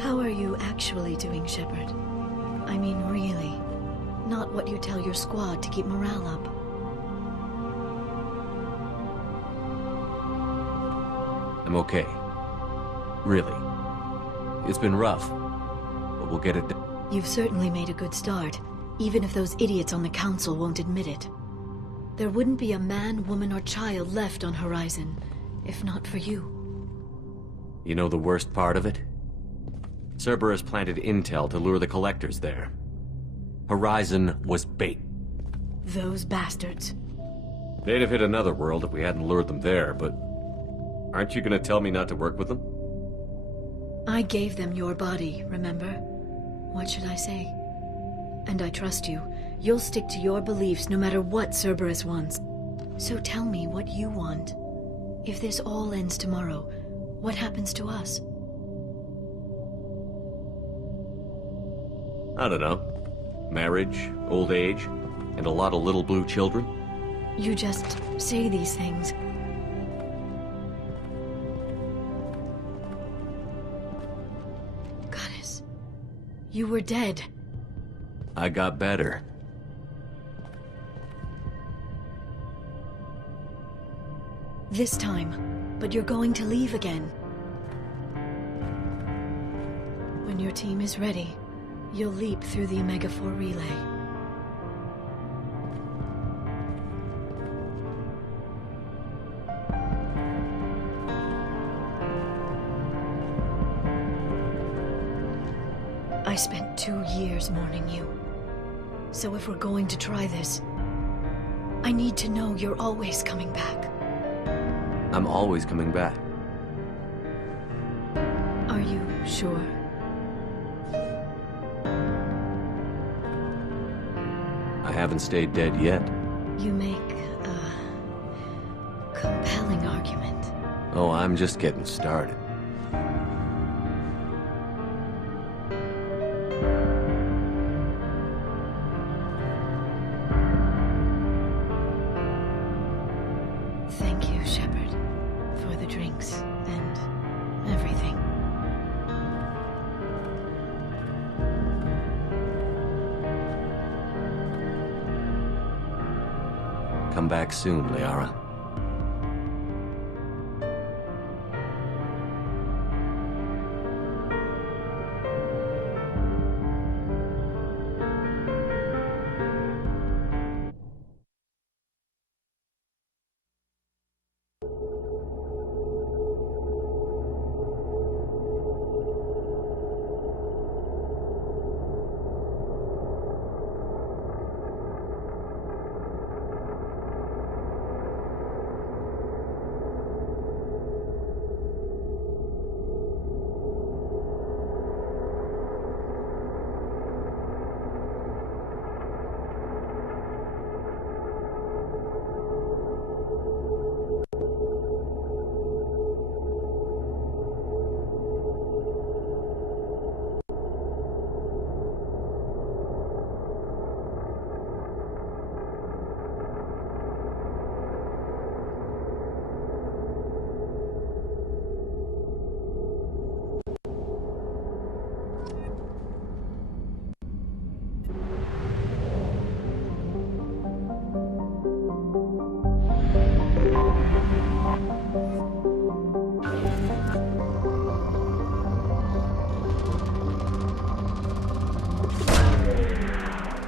How are you actually doing, Shepard? I mean, really. Not what you tell your squad to keep morale up. I'm okay. Really. It's been rough, but we'll get it done. You've certainly made a good start, even if those idiots on the Council won't admit it. There wouldn't be a man, woman, or child left on Horizon, if not for you. You know the worst part of it? Cerberus planted intel to lure the Collectors there. Horizon was bait. Those bastards. They'd have hit another world if we hadn't lured them there, but... Aren't you gonna tell me not to work with them? I gave them your body, remember? What should I say? And I trust you. You'll stick to your beliefs no matter what Cerberus wants. So tell me what you want. If this all ends tomorrow, what happens to us? I don't know. Marriage, old age, and a lot of little blue children. You just say these things. You were dead. I got better. This time, but you're going to leave again. When your team is ready, you'll leap through the Omega-4 relay. I spent 2 years mourning you. So if we're going to try this, I need to know you're always coming back. I'm always coming back. Are you sure? I haven't stayed dead yet. You make a compelling argument. Oh, I'm just getting started. Thank you, Shepard, for the drinks and everything. Come back soon, Liara.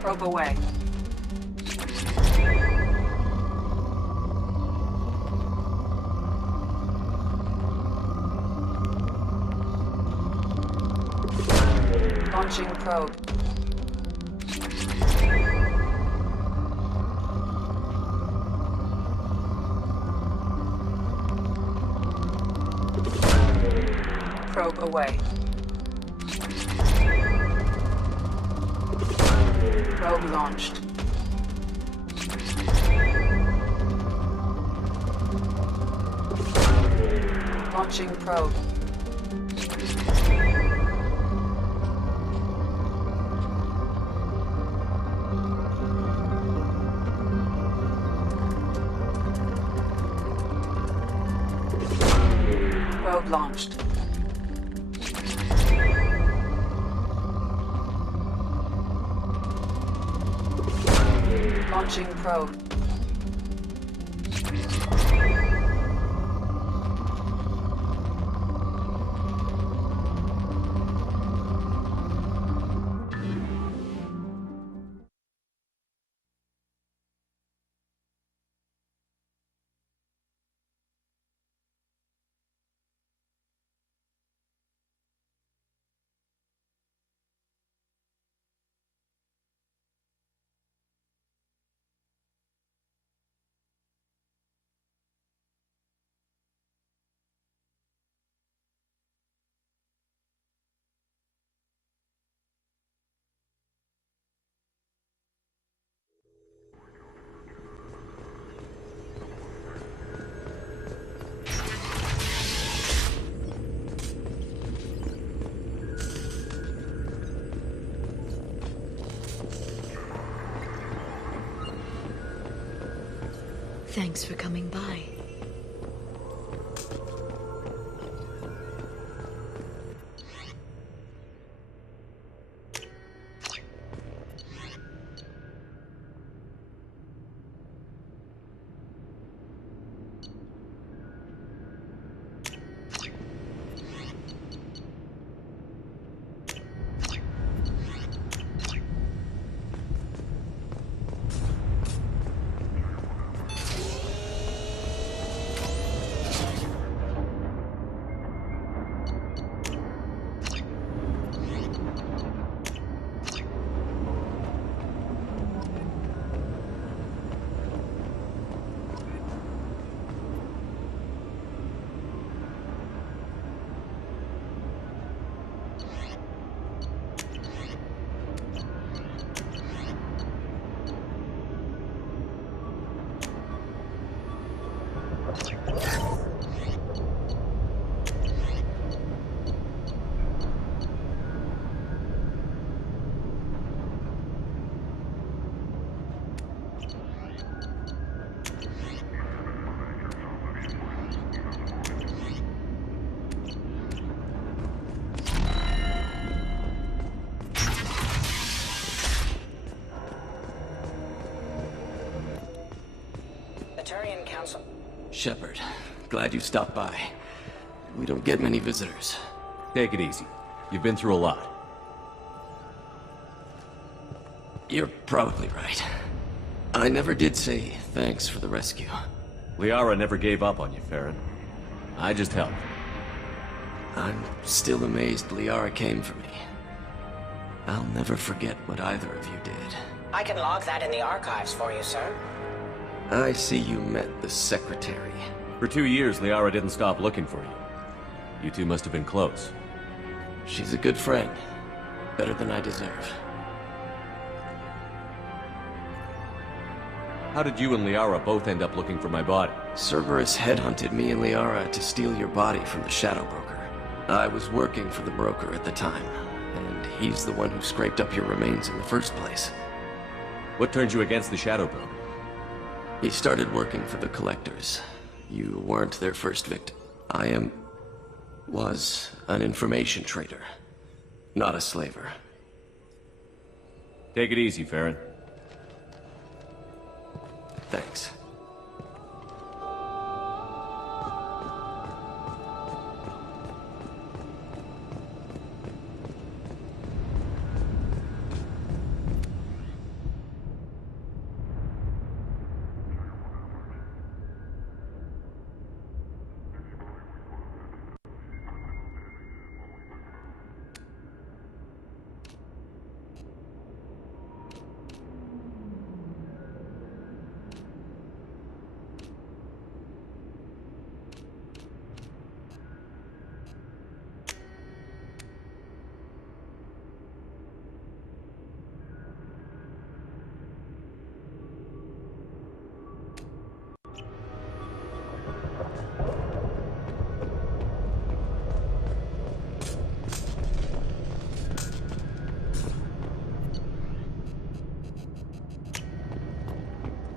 Probe away. Launching probe. Probe away. Probe launched. Launching probe. Probe launched. Launching probe. Thanks for coming by. Council. Shepard, glad you stopped by. We don't get many visitors. Take it easy. You've been through a lot. You're probably right. I never did say thanks for the rescue. Liara never gave up on you, Farron. I just helped. I'm still amazed Liara came for me. I'll never forget what either of you did. I can log that in the archives for you, sir. I see you met the Secretary. For 2 years, Liara didn't stop looking for you. You two must have been close. She's a good friend. Better than I deserve. How did you and Liara both end up looking for my body? Cerberus headhunted me and Liara to steal your body from the Shadow Broker. I was working for the broker at the time, and he's the one who scraped up your remains in the first place. What turned you against the Shadow Broker? He started working for the Collectors. You weren't their first victim. Was an information trader, not a slaver. Take it easy, Farron. Thanks.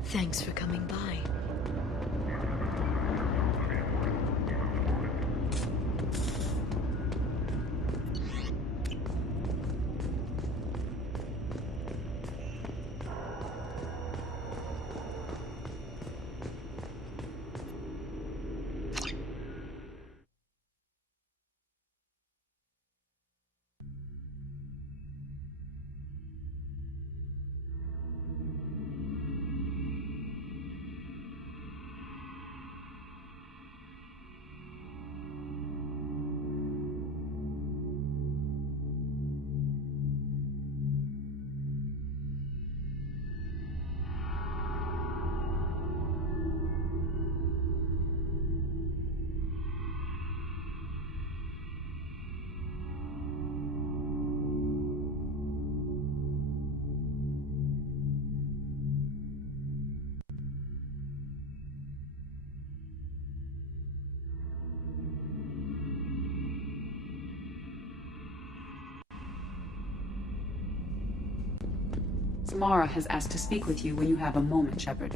Thanks for coming by. Samara has asked to speak with you when you have a moment, Shepard.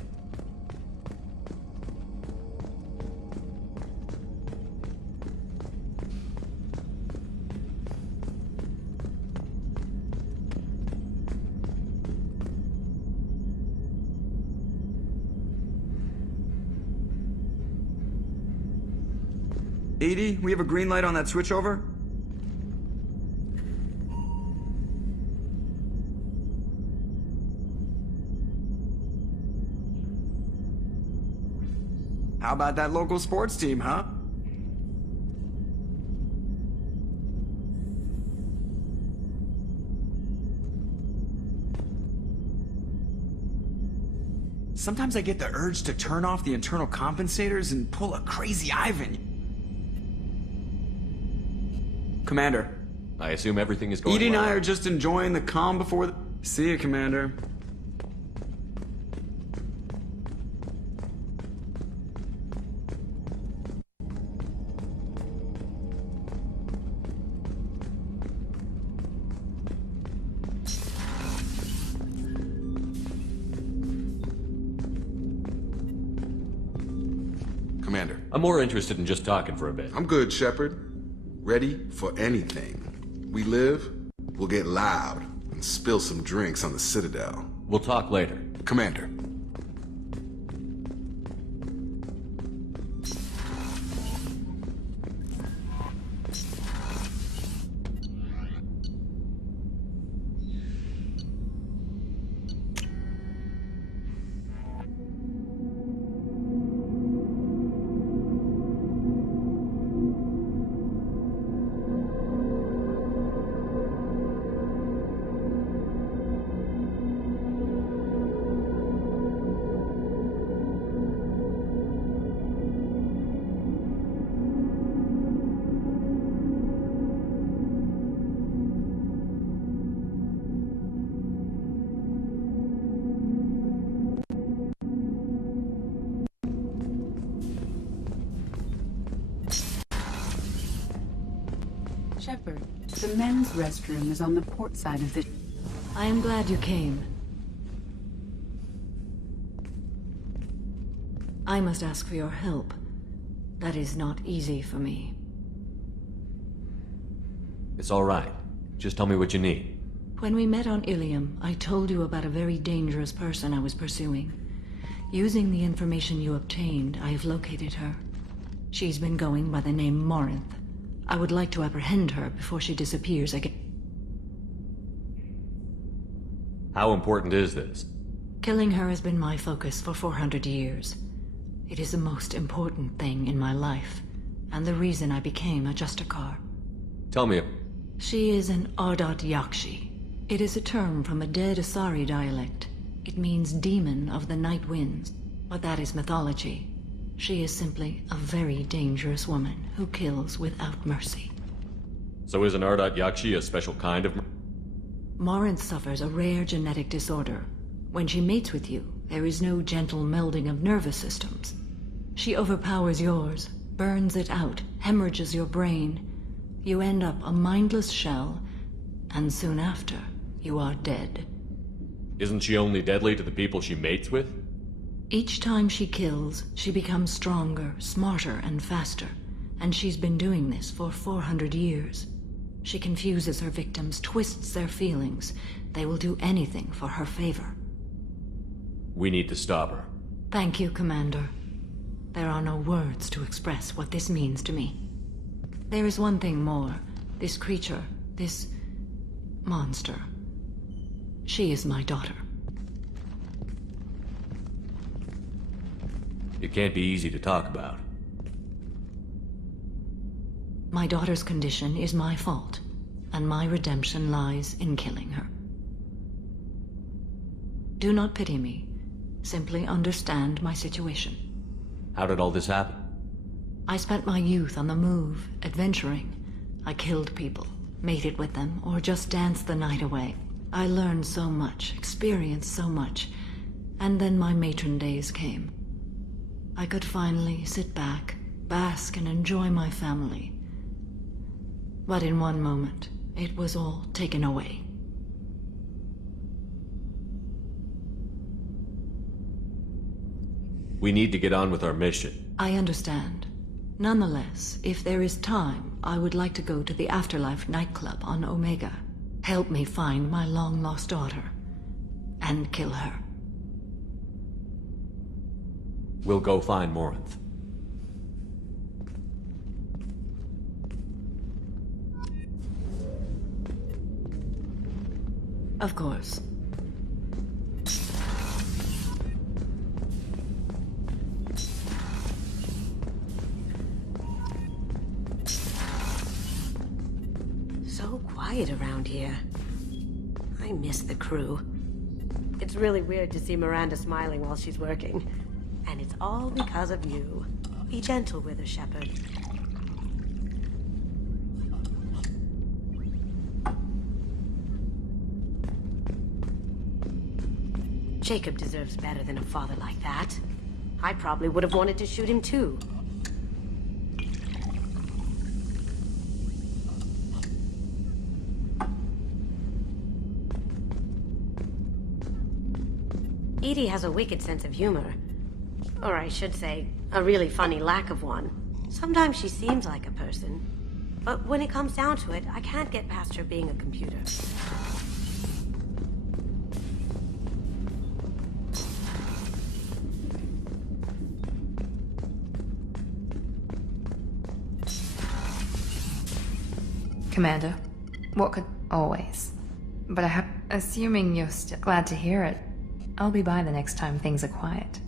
EDI, we have a green light on that switchover? How about that local sports team, huh? Sometimes I get the urge to turn off the internal compensators and pull a crazy Ivan. Commander. I assume everything is going EDI and well. I are just enjoying the calm before the... See you, Commander. Commander. I'm more interested in just talking for a bit. I'm good, Shepard. Ready for anything. We live, we'll get loud, and spill some drinks on the Citadel. We'll talk later. Commander. Shepard, the men's restroom is on the port side of the... I am glad you came. I must ask for your help. That is not easy for me. It's all right. Just tell me what you need. When we met on Ilium, I told you about a very dangerous person I was pursuing. Using the information you obtained, I have located her. She's been going by the name Morinth. I would like to apprehend her before she disappears again. How important is this? Killing her has been my focus for 400 years. It is the most important thing in my life, and the reason I became a Justicar. Tell me. She is an Ardat Yakshi. It is a term from a dead Asari dialect. It means demon of the night winds, but that is mythology. She is simply a very dangerous woman who kills without mercy. So is an Ardat Yakshi a special kind of... Morinth suffers a rare genetic disorder. When she mates with you, there is no gentle melding of nervous systems. She overpowers yours, burns it out, hemorrhages your brain. You end up a mindless shell, and soon after, you are dead. Isn't she only deadly to the people she mates with? Each time she kills, she becomes stronger, smarter, and faster. And she's been doing this for 400 years. She confuses her victims, twists their feelings. They will do anything for her favor. We need to stop her. Thank you, Commander. There are no words to express what this means to me. There is one thing more. This creature, this monster. She is my daughter. It can't be easy to talk about. My daughter's condition is my fault, and my redemption lies in killing her. Do not pity me. Simply understand my situation. How did all this happen? I spent my youth on the move, adventuring. I killed people, mated with them, or just danced the night away. I learned so much, experienced so much, and then my matron days came. I could finally sit back, bask, and enjoy my family. But in one moment, it was all taken away. We need to get on with our mission. I understand. Nonetheless, if there is time, I would like to go to the Afterlife nightclub on Omega. Help me find my long-lost daughter, and kill her. We'll go find Morinth. Of course. So quiet around here. I miss the crew. It's really weird to see Miranda smiling while she's working. And it's all because of you. Be gentle with her, Shepard. Jacob deserves better than a father like that. I probably would have wanted to shoot him too. Edie has a wicked sense of humor. Or I should say, A really funny lack of one. Sometimes she seems like a person, but when it comes down to it, I can't get past her being a computer. Commander, what could... Always. But assuming you're still glad to hear it, I'll be by the next time things are quiet.